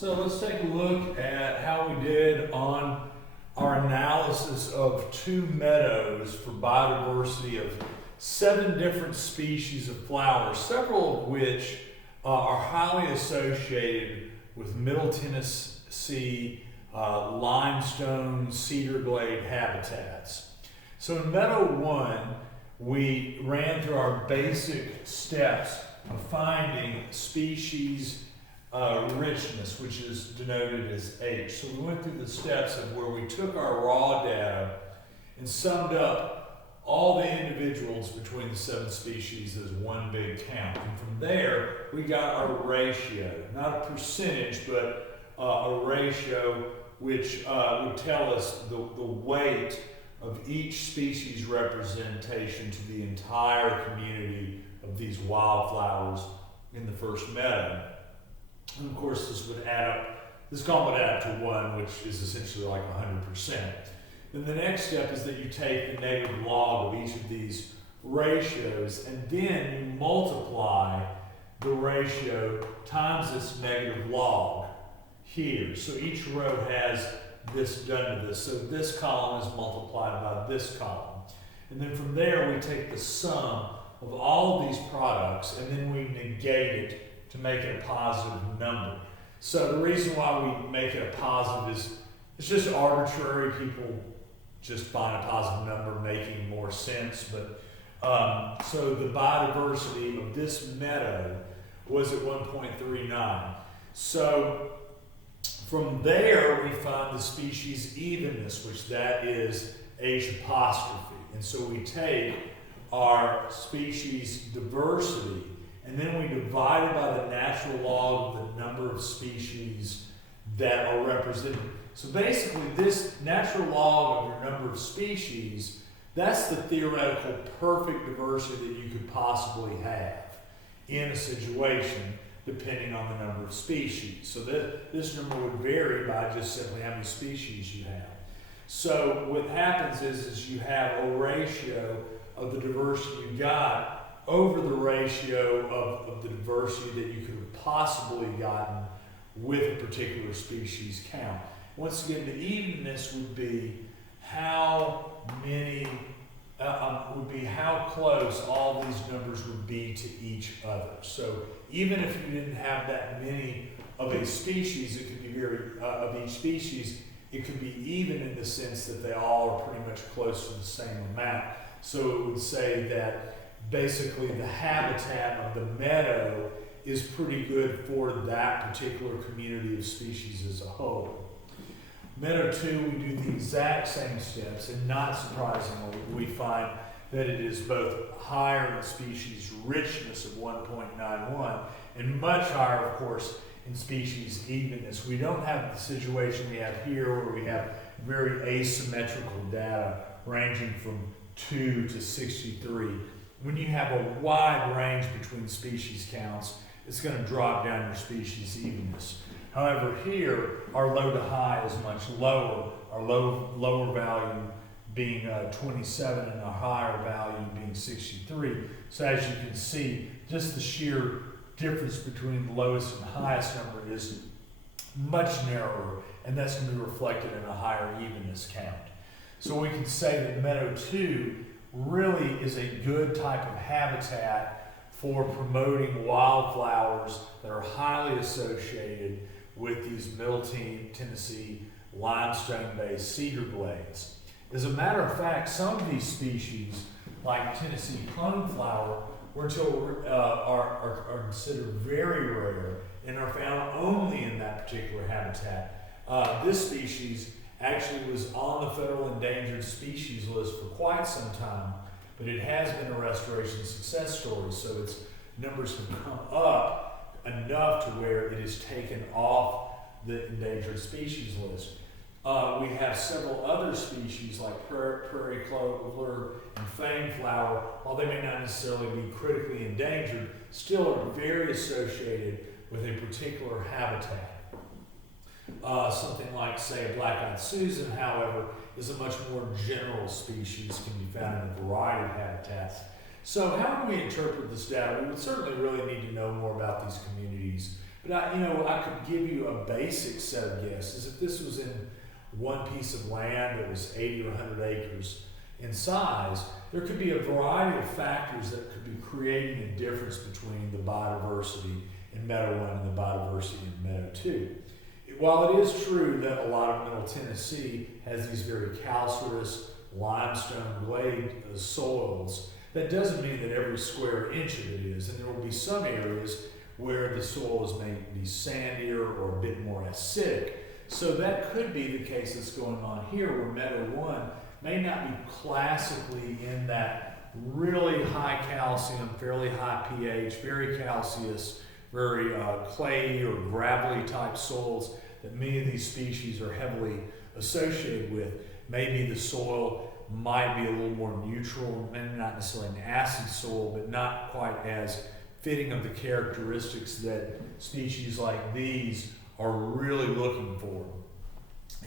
So let's take a look at how we did on our analysis of 2 meadows for biodiversity of 7 different species of flowers, several of which are highly associated with Middle Tennessee limestone cedar glade habitats. So in Meadow 1, we ran through our basic steps of finding species richness, which is denoted as H. So we went through the steps of where we took our raw data and summed up all the individuals between the 7 species as one big count. And from there, we got our ratio, not a percentage, but a ratio which would tell us the weight of each species representation to the entire community of these wildflowers in the first meadow. And of course, this column would add up to 1, which is essentially like 100%. Then the next step is that you take the negative log of each of these ratios, and then you multiply the ratio times this negative log here. So each row has this done to this. So this column is multiplied by this column. And then from there, we take the sum of all of these products, and then we negate it to make it a positive number. So the reason why we make it a positive is it's just arbitrary. People just find a positive number making more sense. But so the biodiversity of this meadow was at 1.39. So from there, we find the species evenness, which that is H apostrophe. And so we take our species diversity, and then we divide it by the natural log of the number of species that are represented. So basically, this natural log of your number of species, that's the theoretical perfect diversity that you could possibly have in a situation depending on the number of species. So this number would vary by just simply how many species you have. So what happens is you have a ratio of the diversity you got over the ratio of the diversity that you could have possibly gotten with a particular species count. Once again, the evenness would be how close all these numbers would be to each other. So even if you didn't have that many of a species, it could be of each species, it could be even in the sense that they all are pretty much close to the same amount. So it would say that basically the habitat of the meadow is pretty good for that particular community of species as a whole. Meadow 2, we do the exact same steps, and not surprisingly, we find that it is both higher in species richness of 1.91 and much higher, of course, in species evenness. We don't have the situation we have here where we have very asymmetrical data ranging from 2 to 63. When you have a wide range between species counts, it's going to drop down your species evenness. However, here, our low to high is much lower, our lower value being 27 and our higher value being 63. So as you can see, just the sheer difference between the lowest and highest number is much narrower, and that's going to be reflected in a higher evenness count. So we can say that Meadow 2 really is a good type of habitat for promoting wildflowers that are highly associated with these Middle Tennessee limestone-based cedar glades. As a matter of fact, some of these species, like Tennessee coneflower, are considered very rare and are found only in that particular habitat. This species actually was on the federal endangered species list for quite some time, but it has been a restoration success story, so its numbers have come up enough to where it is taken off the endangered species list. We have several other species like prairie clover and fame flower. While they may not necessarily be critically endangered, still are very associated with a particular habitat. Something like, say, a black-eyed Susan, however, is a much more general species, can be found in a variety of habitats. So how do we interpret this data? We would certainly really need to know more about these communities But I could give you a basic set of guesses. If this was in one piece of land that was 80 or 100 acres in size, there could be a variety of factors that could be creating a difference between the biodiversity in Meadow 1 and the biodiversity in Meadow 2. While it is true that a lot of Middle Tennessee has these very calcareous limestone glade soils, that doesn't mean that every square inch of it is, and there will be some areas where the soil is maybe sandier or a bit more acidic. So that could be the case that's going on here, where Meadow 1 may not be classically in that really high calcium, fairly high pH, very calcareous, very clayey or gravelly type soils that many of these species are heavily associated with. Maybe the soil might be a little more neutral, maybe not necessarily an acid soil, but not quite as fitting of the characteristics that species like these are really looking for.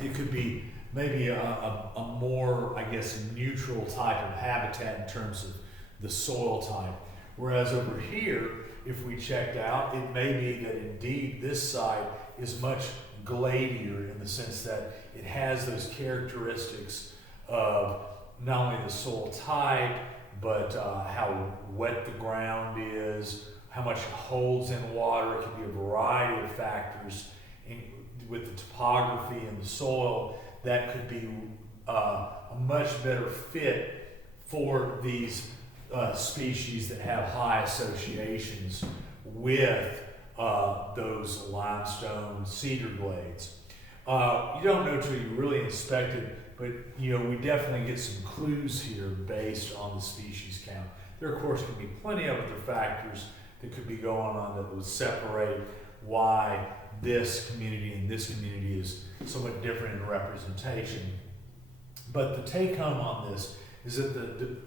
It could be maybe a more, I guess, neutral type of habitat in terms of the soil type. Whereas over here, if we checked out, it may be that indeed this site is much gladier in the sense that it has those characteristics of not only the soil type, but how wet the ground is, how much it holds in water. It can be a variety of factors with the topography and the soil that could be a much better fit for these species that have high associations with those limestone cedar glades. You don't know till you really inspect it, but we definitely get some clues here based on the species count. There, of course, could be plenty of other factors that could be going on that would separate why this community and this community is somewhat different in representation. But the take home on this is that the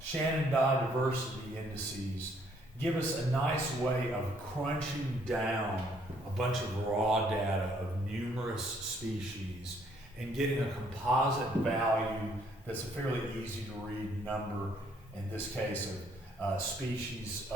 Shannon biodiversity indices give us a nice way of crunching down a bunch of raw data of numerous species and getting a composite value that's a fairly easy to read number, in this case of species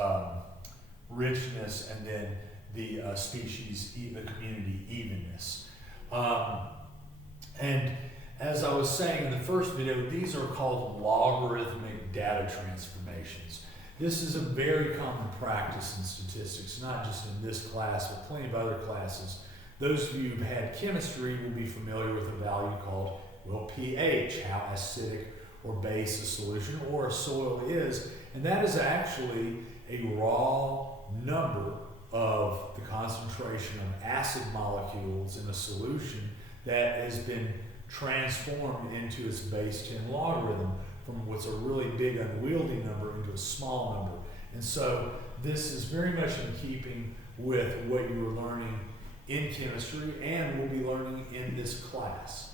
richness, and then the species, the community evenness. And as I was saying in the first video, these are called logarithmic data transformations. This is a very common practice in statistics, not just in this class, but plenty of other classes. Those of you who've had chemistry will be familiar with a value called, well, pH, how acidic or base a solution or a soil is. And that is actually a raw number of the concentration of acid molecules in a solution that has been transformed into its base 10 logarithm from what's a really big unwieldy number into a small number. And so this is very much in keeping with what you were learning in chemistry and will be learning in this class.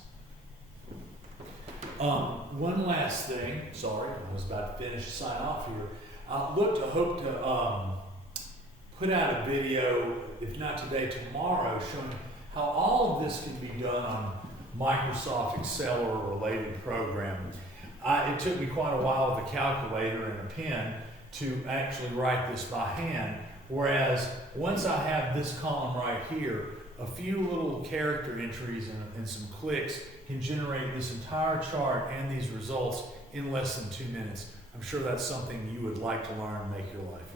One last thing, sorry, I was about to finish sign off here. I hope to put out a video, if not today, tomorrow, showing how all of this can be done on Microsoft Excel or a related program. It took me quite a while with a calculator and a pen to actually write this by hand, whereas once I have this column right here, a few little character entries and some clicks can generate this entire chart and these results in less than 2 minutes. I'm sure that's something you would like to learn and make your life